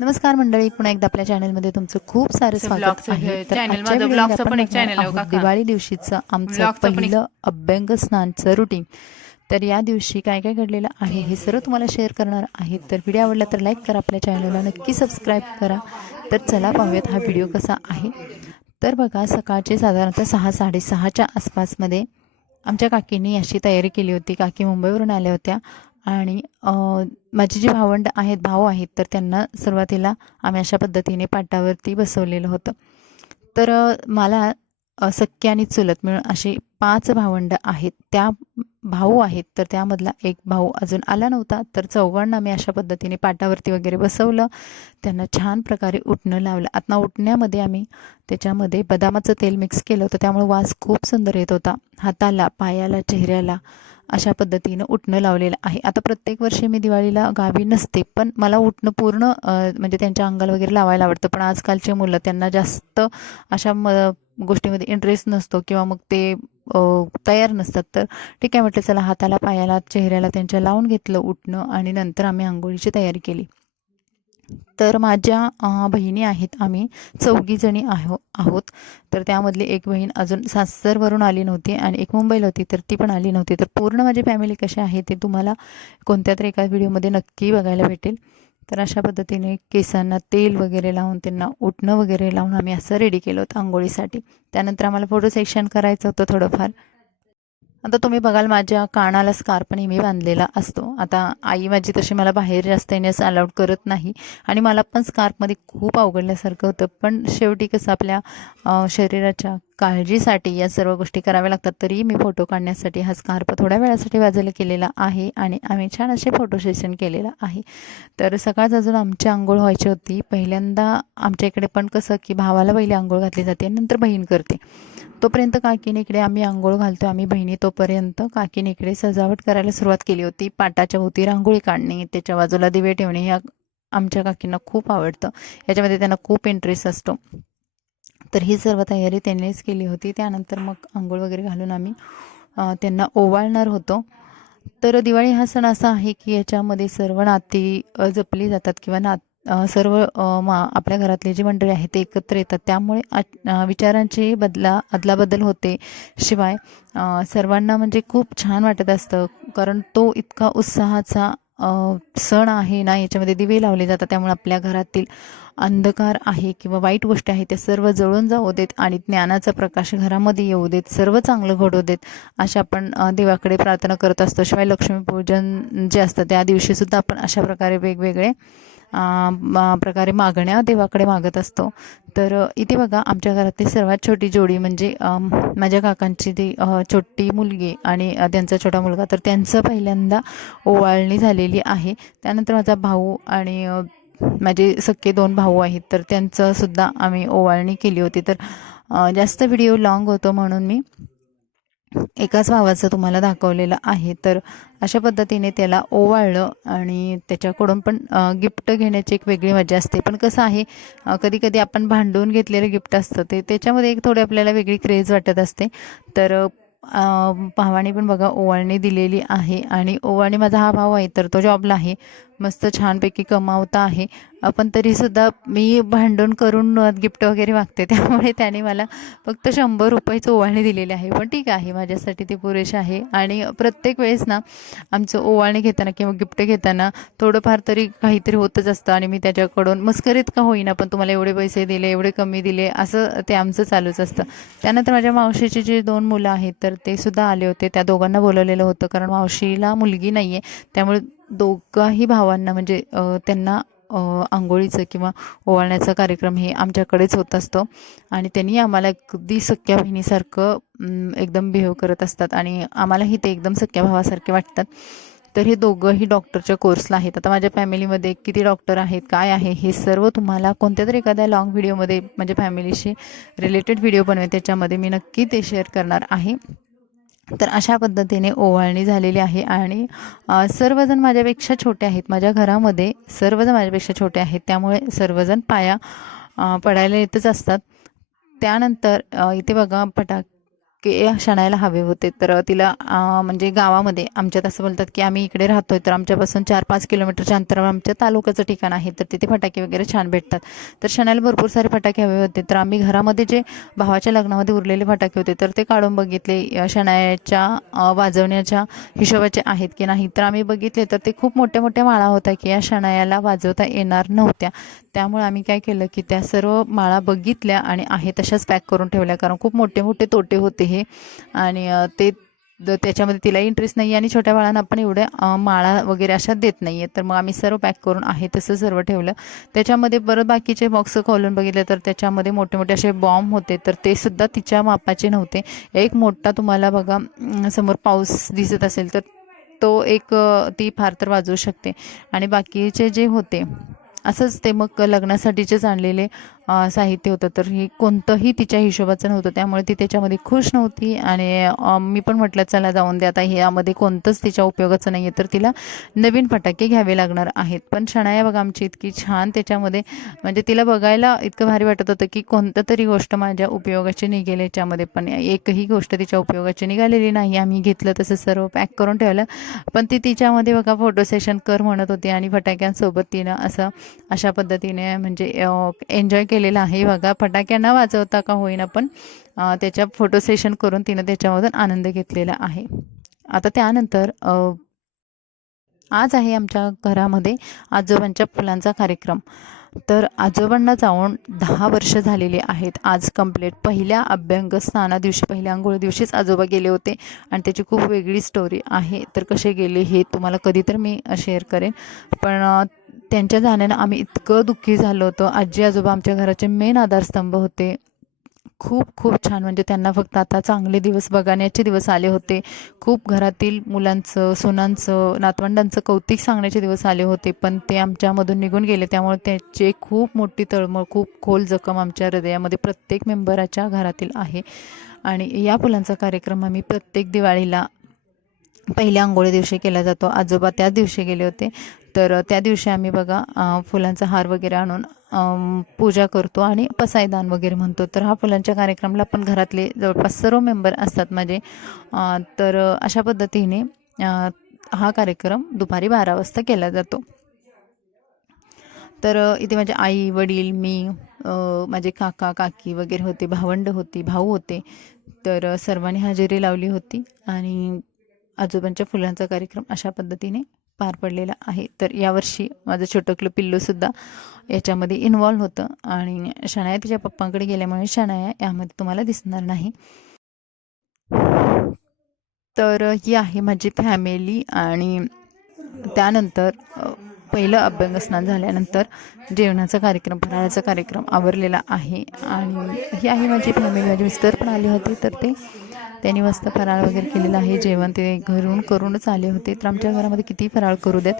नमस्कार मंडळी, पुन्हा एकदा आपल्या चॅनलमध्ये तुमचं खूप सारं स्वागत आहे. तर चॅनल आजच्या माझं व्हिडिओमध्ये ब्लॉगचं आपण पण एक बघणार चॅनल आहे आहोत काका. दिवाळी दिवशीचं आमचं ब्लॉगचं पण एक पहिलं अभ्यंग स्नानचं रुटीन. तर या दिवशी काय काय घडलेलं आहे हे सर्व तुम्हाला शेअर करणार आहे. तर व्हिडिओ आवडला तर लाईक करा, आपल्या चॅनलला नक्की सबस्क्राईब करा. तर चला पाहूयात हा व्हिडिओ कसा आहे. तर बघा, सकाळचे साधारणतः 6-6:30च्या आसपासमध्ये आमच्या काकींनी अशी तयारी केली होती. काकी मुंबईवरून आल्या होत्या आणि माझी जी भावंड आहेत, भाऊ आहेत, तर त्यांना सुरुवातीला आम्ही अशा पद्धतीने पाटावरती बसवलेलं होतं. तर मला सख्खी आणि चुलत मिळून अशी 5 भावंड आहेत. त्या भाऊ आहेत, तर त्यामधला एक भाऊ अजून आला नव्हता. तर चौघांना मी अशा पद्धतीने पाटावरती वगैरे बसवलं. त्यांना छान प्रकारे उटणं लावलं. आता उटण्यामध्ये आम्ही त्याच्यामध्ये बदामाचं तेल मिक्स केलं होतं, त्यामुळे वास खूप सुंदर येत होता. हाताला, पायाला, चेहऱ्याला अशा पद्धतीनं उटणं लावलेलं आहे. आता प्रत्येक वर्षी मी दिवाळीला गावी नसते, पण मला उटणं पूर्ण म्हणजे त्यांच्या अंगाला वगैरे लावायला आवडतं. पण आजकालचे मुलं, त्यांना जास्त अशा गोष्टीमध्ये इंटरेस्ट नसतो किंवा मग ते तयार नसतात. तर ठीक आहे म्हटलं, चला हाताला, पायाला, चेहऱ्याला त्यांच्या लावून घेतलं उटणं आणि नंतर आम्ही अंघोळीची तयारी केली. तर माझ्या बहिणी आहेत, आम्ही 4घी जणी आहोत. तर त्यामधली एक बहीण अजून सासरवरून आली नव्हती आणि एक मुंबईला होती, तर ती पण आली नव्हती. तर पूर्ण माझी फॅमिली कशी आहे ते तुम्हाला कोणत्या तरी एका व्हिडिओमध्ये नक्की बघायला भेटेल. तर अशा पद्धतीने केसांना तेल वगैरे लावून, त्यांना उटणं वगैरे लावून आम्ही असं रेडी केलं होतं अंघोळीसाठी. त्यानंतर आम्हाला फोटो सेक्शन करायचं होतं थोडंफार. आता तुम्ही बघाल, माझ्या कानाला स्कार्फ नेहमी बांधलेला असतो. आता आई माझी तशी मला बाहेर जास्त येण्यास अलाउड करत नाही आणि मला पण स्कार्फमध्ये खूप अवघडल्यासारखं होतं. पण शेवटी कसं, आपल्या शरीराच्या काळजीसाठी या सर्व गोष्टी कराव्या लागतात. तरी मी फोटो काढण्यासाठी हा स्कार्फ थोड्या वेळासाठी बाजूला केलेला आहे आणि आम्ही छान असे फोटो सेशन केलेलं आहे. तर सकाळच अजून आमची अंघोळ व्हायची होती. पहिल्यांदा आमच्या इकडे पण कसं, की भावाला पहिली अंघोळ घातली जाते, नंतर बहीण करते. तोपर्यंत काकीने इकडे आम्ही अंघोळ घालतो, आम्ही बहिणी, तोपर्यंत काकीने इकडे सजावट करायला सुरुवात केली होती. पाटाच्या भोवती रांगोळी काढणे, त्याच्या बाजूला दिवे ठेवणे, ह्या आमच्या काकींना खूप आवडतं. याच्यामध्ये त्यांना खूप इंटरेस्ट असतो. तर ही सर्व तयारी त्यांनीच केली होती. त्यानंतर मग अंघोळ वगैरे घालून आम्ही त्यांना ओवाळणार होतो. तर दिवाळी हा सण असा आहे की याच्यामध्ये सर्व नाती जपली जातात किंवा सर्व आपल्या घरातले जी मंडळी आहेत ते एकत्र येतात. त्यामुळे विचारांची अदलाबदल होते. शिवाय सर्वांना म्हणजे खूप छान वाटत असतं, कारण तो इतका उत्साहाचा सण आहे ना. याच्यामध्ये दिवे लावले जातात, त्यामुळे आपल्या घरातील अंधकार आहे किंवा वाईट गोष्टी आहेत ते सर्व जळून जाऊ देत आणि ज्ञानाचा प्रकाश घरामध्ये येऊ देत, सर्व चांगलं घडू देत, अशा आपण देवाकडे प्रार्थना करत असतो. शिवाय लक्ष्मीपूजन जे असतं त्या दिवशीसुद्धा आपण अशा प्रकारे वेगवेगळे प्रकारे मागण्या देवाकडे मागत असतो. तर इथे बघा, आमच्या घरातली सर्वात छोटी जोडी म्हणजे माझ्या काकांची ती छोटी मुलगी आणि त्यांचा छोटा मुलगा, तर त्यांचं पहिल्यांदा ओवाळणी झालेली आहे. त्यानंतर माझा भाऊ आणि माझे सख्खे 2 भाऊ आहेत, तर त्यांचं सुद्धा आम्ही ओवाळणी केली होती. तर जास्त व्हिडिओ लॉंग होतो म्हणून मी एकाच भावाचं तुम्हाला दाखवलेलं आहे. तर अशा पद्धतीने त्याला ओवाळलं आणि त्याच्याकडून पण गिफ्ट घेण्याची एक वेगळी मजा असते. पण कसं आहे, कधी कधी आपण भांडून घेतलेलं गिफ्ट असतं ते त्याच्यामध्ये एक थोडी आपल्याला वेगळी क्रेज वाटत असते. तर भावाने पण बघा ओवाळणी दिलेली आहे आणि ओवाळणी, माझा हा भाऊ आहे तर तो जॉबला आहे, मस्त छानपैकी कमावता आहे. पण तरीसुद्धा मी भांडण करून गिफ्ट वगैरे मागते, त्यामुळे त्याने मला फक्त 100 रुपयाचं ओवाळणी दिलेली आहे. पण ठीक आहे, माझ्यासाठी ते पुरेसे आहे. आणि प्रत्येक वेळेस ना आमचं ओवाळणी घेताना किंवा गिफ्ट घेताना थोडंफार तरी काहीतरी होतच असतं आणि मी त्याच्याकडून मस्करीत का होईना, पण तुम्हाला एवढे पैसे दिले, एवढे कमी दिले, असं ते आमचं चालूच असतं. त्यानंतर माझ्या मावशीची जी 2 मुलं आहेत तर ते सुद्धा आले होते. त्या दोघांना बोलवलेलं होतं, कारण मावशीला मुलगी नाही आहे, त्यामुळे दोघाही भावांना म्हणजे त्यांना अंघोळीचं किंवा ओवाळण्याचा कार्यक्रम हे आमच्याकडेच होत असतो आणि त्यांनी आम्हाला अगदी सख्या बहिणीसारखं एकदम बिहेव करत असतात आणि आम्हालाही ते एकदम सख्या भावासारखे वाटतात. तर हे दोघंही डॉक्टरच्या कोर्सला आहेत. आता माझ्या फॅमिलीमध्ये किती डॉक्टर आहेत, काय आहे, हे सर्व तुम्हाला कोणत्या तरी एखाद्या लॉंग व्हिडिओमध्ये, म्हणजे फॅमिलीशी रिलेटेड व्हिडिओ बनवेल त्याच्यामध्ये मी नक्की ते शेअर करणार आहे. तर अशा पद्धतीने ओवाळणी झालेली आहे आणि सर्वजण माझ्यापेक्षा छोटे आहेत. माझ्या घरामध्ये सर्वजण माझ्यापेक्षा छोटे आहेत, त्यामुळे सर्वजण पाया पडायला येतच असतात. त्यानंतर इथे बघा, शनायला हवे होते. तर तिला म्हणजे गावामध्ये आमच्यात असं बोलतात की आम्ही इकडे राहतोय तर आमच्यापासून 4-5 किलोमीटरच्या अंतरावर आमच्या तालुक्याचं ठिकाण आहे, तर तिथे फटाके वगैरे छान भेटतात. तर शनायला भरपूर सारे फटाके हवे होते. तर आम्ही घरामध्ये जे भावाच्या लग्नामध्ये उरलेले फटाके होते तर ते काढून बघितले शनायाच्या वाजवण्याच्या हिशोबाचे आहेत की नाही. तर आम्ही बघितले तर ते खूप मोठ्या मोठ्या माळा होत्या की या शनायाला वाजवता येणार नव्हत्या. त्यामुळे आम्ही काय केलं की त्या सर्व माळा बघितल्या आणि आहे तशाच पॅक करून ठेवल्या, कारण खूप मोठे मोठे तोटे होते हे. आणि त्याच्यामध्ये तिला इंटरेस्ट नाही आणि छोट्या बाळांना आपण एवढ्या माळा वगैरे अशा देत नाही आहे. तर मग आम्ही सर्व पॅक करून आहे तसं सर्व ठेवलं. त्याच्यामध्ये परत बाकीचे बॉक्स खोलून बघितले तर त्याच्यामध्ये मोठे मोठे असे बॉम्ब होते, तर ते सुद्धा तिच्या मापाचे नव्हते. एक मोठा तुम्हाला बघा समोर पाऊस दिसत असेल तर तो एक ती फार तर वाजवू शकते. आणि बाकीचे जे होते असंच ते मग लग्नासाठीचेच आणलेले साहित्य होतं, तर हे कोणतंही तिच्या हिशोबाचं नव्हतं. त्यामुळे ती त्याच्यामध्ये खुश नव्हती. आणि मी पण म्हटलं चला जाऊन दे आता, हे यामध्ये कोणतंच तिच्या उपयोगाचं नाही आहे, तर तिला नवीन फटाके घ्यावे लागणार आहेत. पण शनाया बघा आमची इतकी छान त्याच्यामध्ये, म्हणजे तिला बघायला इतकं भारी वाटत होतं की कोणतं तरी गोष्ट माझ्या उपयोगाची निघेल याच्यामध्ये, पण एकही गोष्ट तिच्या उपयोगाची निघालेली नाही. आम्ही घेतलं तसं सर्व पॅक करून ठेवलं. पण ती तिच्यामध्ये बघा फोटो सेशन कर म्हणत होती आणि फटाक्यांसोबत तिनं अशा पद्धतीने म्हणजे एन्जॉय केलेलं आहे. बघा फटाक्यांना वाजवता का होईना पण त्याच्या फोटो सेशन करून तिनं त्याच्यामधून आनंद घेतलेला आहे. आता त्यानंतर आज आहे आमच्या घरामध्ये आजोबांच्या फुलांचा कार्यक्रम. तर आजोबांना जाऊन 10 वर्ष झालेली आहेत आज कंप्लीट. पहिल्या अभ्यंग स्नाना दिवशी, पहिल्या अंघोळ दिवशीच आजोबा गेले होते आणि त्याची खूप वेगळी स्टोरी आहे. तर कसे गेले हे तुम्हाला कधी तर मी शेअर करेन. पण त्यांच्या जाण्यानं आम्ही इतकं दुःखी झालो होतो. आजी आजोबा आमच्या घराचे मेन आधारस्तंभ होते. खूप खूप छान, म्हणजे त्यांना फक्त आता चांगले दिवस बघण्याचे दिवस आले होते. खूप घरातील मुलांचं, सुनांचं, नातवंडांचं कौतिक सांगण्याचे दिवस आले होते, पण ते आमच्यामधून निघून गेले. त्यामुळे त्याचे खूप मोठी तळमळ, खूप खोल जखम आमच्या हृदयामध्ये प्रत्येक मेंबराच्या घरातील आहे. आणि या फुलांचा कार्यक्रम आम्ही प्रत्येक दिवाळीला पहिल्या अंघोळी दिवशी केला जातो. आजोबा त्याच दिवशी गेले होते, तर त्या दिवशी आम्ही बघा फुलांचा हार वगैरे आणून पूजा करतो आणि पसायदान वगैरे म्हणतो. तर हा फुलांच्या कार्यक्रमाला पण घरातले जवळपास सर्व मेंबर असतात माझे. तर अशा पद्धतीने हा कार्यक्रम दुपारी 12 वाजता केला जातो. तर इथे माझे आई वडील, मी, माझे काका काकी वगैरे होते, भावंड होती, भाऊ होते. तर सर्वांनी हजेरी लावली होती आणि आजोबांच्या फुलांचा कार्यक्रम अशा पद्धतीने पार पडलेला आहे. तर यावर्षी माझं छोटकलं पिल्लूसुद्धा याच्यामध्ये इन्वॉल्व होतं आणि शनाया तिच्या पप्पांकडे गेल्यामुळे शनाया यामध्ये तुम्हाला दिसणार नाही. तर ही आहे माझी फॅमिली. आणि त्यानंतर पहिलं अभ्यंगस्नान झाल्यानंतर जेवणाचा कार्यक्रम, फराळाचा कार्यक्रम आवरलेला आहे. आणि ही आहे माझी फॅमिली. माझे मिस्टर पण आले होते, तर त्यांनी मस्त फराळ वगैरे केलेलं आहे. जेवण ते घरून करूनच आले होते. तर आमच्या घरामध्ये किती फराळ करू देत,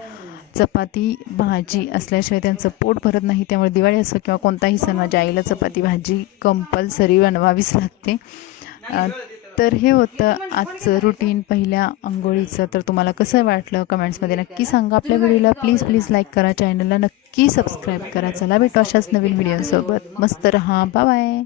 चपाती भाजी असल्याशिवाय त्यांचं पोट भरत नाही. त्यामुळे दिवाळी असो किंवा कोणताही सण माझ्या आईला चपाती भाजी कंपल्सरी बनवावीच लागते. तर हे होतं आजचं रुटीन पहिल्या अंघोळीचं. तर तुम्हाला कसं वाटलं कमेंट्समध्ये नक्की सांगा. आपल्या व्हिडिओला प्लीज लाईक करा, चॅनलला नक्की सबस्क्राईब करा. चला भेटू अशाच नवीन व्हिडिओसोबत. मस्त रहा, बाय बाय.